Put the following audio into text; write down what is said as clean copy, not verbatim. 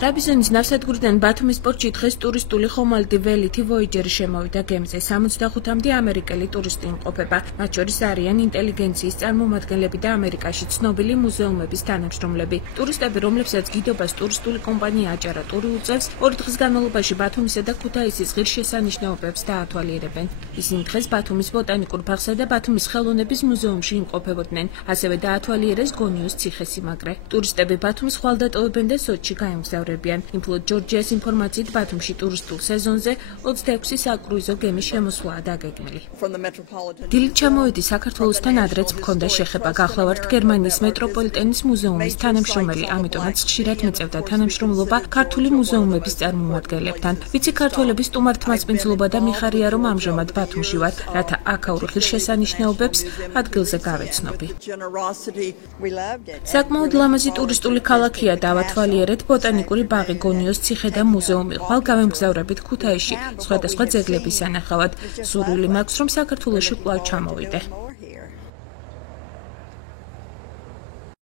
ტრაპიზონის ნავსადგურიდან ბათუმის პორტში დღეს ტურისტული ხომალდი ველითი ვოიჯერი შემოვიდა გემზე. 65-მდე ამერიკელი ტურისტი იმყოფება. მათ შორის არიან ინტელიგენციის წარმომადგენლები და ამერიკაში ცნობილი მუზეუმების თანამშრომლები. ტურისტები, რომლებსაც გიდობას ტურისტული კომპანია აჭარა ტური უწევს, 2 დღის განმავლობაში ბათუმისა და ქუთაისის ღირსშესანიშნაობებს დაათვალიერებენ. ისინი დღეს ბათუმის ბოტანიკურ ბაღსა და ბათუმის ხელოვნების მუზეუმში იმყოფებოდნენ. ასევე დაათვალიერეს გონიოს ციხესიმაგრე. ტურისტები ბათუმს ხვალდატოვებენ და სოჭში გაემგზავრებიან. Inflow Georgia's ინფორმაციით ბათუმში ტურისტულ სეზონზე 26 საკრუიზო გემის შემოსვლაა დაგეგმილი. დილით ჩამოვედი საქართველოსთან ადრეც მქონდა შეხება. გახლავართ გერმანიის მეტროპოლიტენის მუზეუმის თანამშრომელი, ამიტომაც ხშირად მეწევდა თანამშრომლობა ქართული მუზეუმების წარმომადგენლებთან. ვიცი ქართველების სტუმართმასპინძლობა და მიხარია, რომ ამჟამად ბათუმში ვარ, რათა აქაურ ღირსშესანიშნაობებს ადგილზე გავეცნობი. საკმაოდ ლამაზი ტურისტული ქალაქია, დავათვალიერეთ ბოტანიკური ბაღი, გონიოს ციხე და მუზეუმი. ხვალ გავემგზავრებით ქუთაისში სხვადასხვა ძეგლების სანახავად. სურვილი მაქვს, რომ საქართველოში კვლავ ჩამოვიდე.